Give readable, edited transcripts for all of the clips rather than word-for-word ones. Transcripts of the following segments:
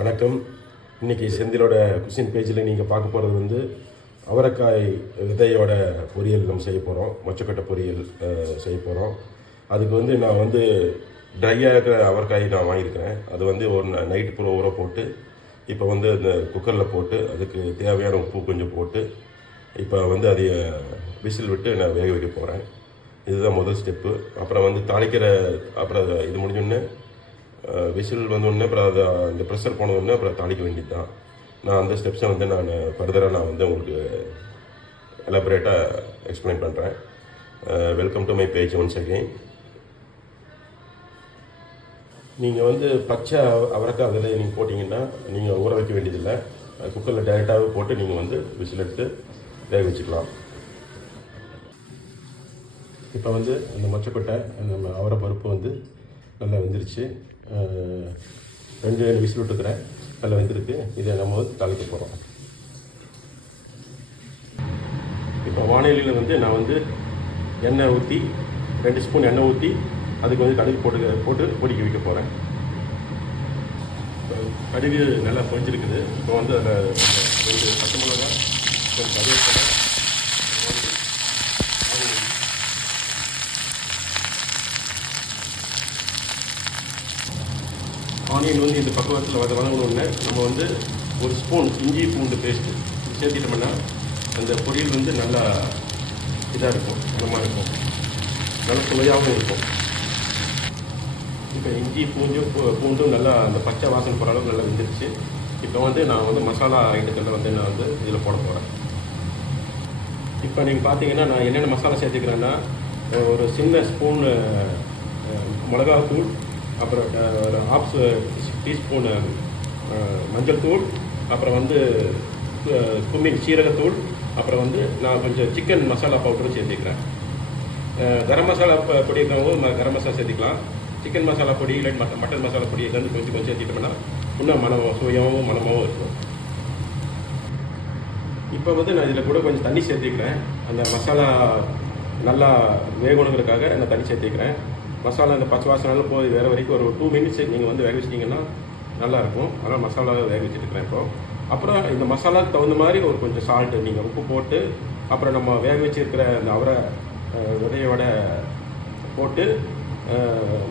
வணக்கம். இன்றைக்கி செந்திலோட குசின் பேஜில் நீங்கள் பார்க்க போகிறது வந்து அவரைக்காய் விதையோட பொரியல் நம்ம செய்ய போகிறோம். மொச்சக்கொட்டை பொரியல் செய்ய போகிறோம். அதுக்கு வந்து நான் வந்து ட்ரையாக இருக்கிற அவரைக்காய் நான் வாங்கியிருக்கிறேன். அது வந்து ஒரு நைட்டு பூரா ஊற போட்டு இப்போ வந்து இந்த குக்கரில் போட்டு அதுக்கு தேவையான உப்பு கொஞ்சம் போட்டு இப்போ வந்து அதை விசில் விட்டு நான் வேக வைக்க போகிறேன். இதுதான் முதல் ஸ்டெப்பு. அப்புறம் வந்து தாளிக்கிற அப்புறம் இது முடிஞ்சோடனே விசில் வந்தோடனே அப்புறம் அதை அந்த ப்ரெஷர் போனோடனே அப்புறம் தாளிக்க வேண்டியது தான். நான் அந்த ஸ்டெப்ஸை வந்து நான் ஃபர்தராக நான் வந்து உங்களுக்கு எலாபரேட்டாக எக்ஸ்பிளைன் பண்ணுறேன். Welcome to my page once again. நீங்கள் வந்து பச்சை அவரைக்காய் விதையை நீங்கள் போட்டிங்கன்னா நீங்கள் ஊற வைக்க வேண்டியதில்லை. குக்கரில் டைரெக்டாகவே போட்டு நீங்கள் வந்து விசில் எடுத்து வேக வச்சுக்கலாம். இப்போ வந்து அந்த மொச்சக்கொட்டை நம்ம அவரை பருப்பு வந்து நல்லா வெந்துருச்சு. 2 விசில் விட்டுக்கிறேன். நல்லா வெந்திருக்கு. இதை நம்ம வந்து தாளிக்க போகிறோம். இப்போ வானிலையில் வந்து நான் வந்து எண்ணெய் ஊற்றி 2 ஸ்பூன் எண்ணெய் ஊற்றி அதுக்கு வந்து கடுகு போட்டு பொடிக்க வைக்க போகிறேன். கடுகு நல்லா பொரிஞ்சிருக்குது. இப்போ வந்து அதில் 2 பச்சை மிளகா, கொஞ்சம் கருவேப்பிலை, ஆனியன் வந்து இந்த பக்குவத்தில் வதங்கணுன்னே நம்ம வந்து 1 ஸ்பூன் இஞ்சி பூண்டு பேஸ்ட்டு சேர்த்திட்டோம்னா அந்த பொரியல் வந்து நல்லா இதாக இருக்கும், நலமாக இருக்கும், நல்ல சுவையாகவும் இருக்கும். இப்போ இஞ்சி பூண்டும் நல்லா அந்த பச்சை வாசனை போகிற அளவுக்கு நல்லா வெந்துருச்சு. இப்போ வந்து நான் வந்து மசாலா ஐட்டத்தில் வந்து நான் வந்து இதில் போட போகிறேன். இப்போ நீங்கள் பார்த்தீங்கன்னா நான் என்னென்ன மசாலா சேர்த்துக்கிறேன்னா ஒரு சின்ன ஸ்பூன் மிளகாத்தூள், அப்புறம் ஒரு 1/2 டீஸ்பூன் மஞ்சள் தூள், அப்புறம் வந்து குமின் சீரகத்தூள், அப்புறம் வந்து நான் கொஞ்சம் சிக்கன் மசாலா பவுடரும் சேர்த்துக்கிறேன். கரம் மசாலா பொடி இருக்கிறவங்க கரம் மசாலா சேர்த்துக்கலாம். சிக்கன் மசாலா பொடி இல்லை மட்டன் மசாலா பொடி இருந்து கொஞ்சம் சேர்த்துட்டோம்னா இன்னும் சுவையாகவும் மனமாகவும் இருக்கும். இப்போ வந்து நான் இதில் கூட கொஞ்சம் தண்ணி சேர்த்துக்கிறேன். அந்த மசாலா நல்லா வேகணுங்கிறதுக்காக நான் தண்ணி சேர்த்துக்கிறேன். மசாலா இந்த பச்சை வாசனாலும் போய் வேறு வரைக்கும் ஒரு 2 மினிட்ஸ் நீங்கள் வந்து வேக வச்சிட்டிங்கன்னா நல்லாயிருக்கும். அதனால் மசாலாவை வேக வச்சுட்டுருக்கிறேன். இப்போ அப்புறம் இந்த மசாலாவுக்கு தகுந்த மாதிரி ஒரு கொஞ்சம் சால்ட்டு நீங்கள் உப்பு போட்டு அப்புறம் நம்ம வேக வச்சுருக்கிற அந்த அவரை விதையோட போட்டு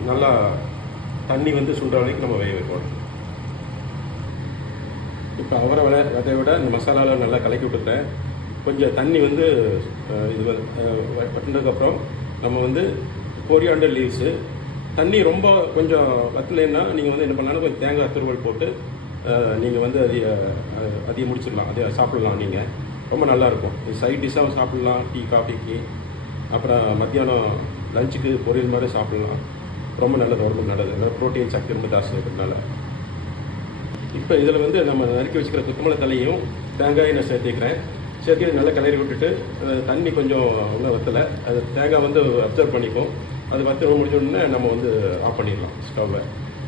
நல்லா தண்ணி வந்து சுண்டுற வரைக்கும் நம்ம வேக வைக்கணும். இப்போ அவரை விதையோட இந்த மசாலாவில் நல்லா கலக்கி விட்டுக்கிறேன். கொஞ்சம் தண்ணி வந்து இது வட்டினதுக்கப்புறம் நம்ம வந்து கொரியாண்டர் லீவ்ஸு, தண்ணி ரொம்ப கொஞ்சம் வற்றலைன்னா நீங்கள் வந்து என்ன பண்ணாலும் கொஞ்சம் தேங்காய் துருவல் போட்டு நீங்கள் வந்து அதையும் முடிச்சிடலாம். அதை சாப்பிட்லாம். நீங்கள் ரொம்ப நல்லாயிருக்கும். இது சைட் டிஷ்ஷாகவும் சாப்பிட்லாம், டீ காஃபிக்கு, அப்புறம் மத்தியானம் லஞ்சுக்கு பொரியல் மாதிரி சாப்பிட்லாம். ரொம்ப நல்லது, ரொம்ப நல்லது. நல்லா ப்ரோட்டீன் சக்தி ரொம்ப ஜாஸ்தி இருக்கிறதுனால. இப்போ இதில் வந்து நம்ம நறுக்கி வச்சுக்கிற கொத்தமல்லி தலையும் தேங்காயும் நான் சேர்த்துக்கிறேன். சேர்த்து நல்லா கிளறி விட்டுட்டு தண்ணி கொஞ்சம் இன்னும் வற்றலை, அது தேங்காய் வந்து அப்சர்வ் பண்ணிக்கும். அது வற்ற முடிஞ்சோடனே நம்ம வந்து ஆஃப் பண்ணிடலாம் ஸ்டவ்வை.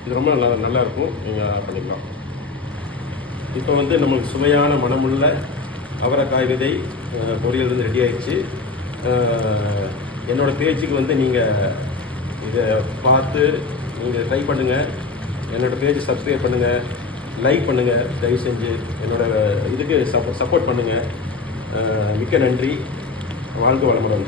இது ரொம்ப நல்லாயிருக்கும். நீங்கள் ஆஃப் பண்ணிக்கலாம். இப்போ வந்து நமக்கு சுவையான மனமுள்ள அவரைக்காய் விதை பொரியல் வந்து ரெடி ஆகிடுச்சு. என்னோடய பேஜுக்கு வந்து நீங்கள் இதை பார்த்து நீங்கள் ட்ரை பண்ணுங்கள். என்னோடய பேஜை சப்ஸ்கிரைப் பண்ணுங்கள், லைக் பண்ணுங்கள். தயவு செஞ்சு என்னோடய இதுக்கு சப்போர்ட் பண்ணுங்கள். மிக்க நன்றி. வாழ்க வளமுடன்.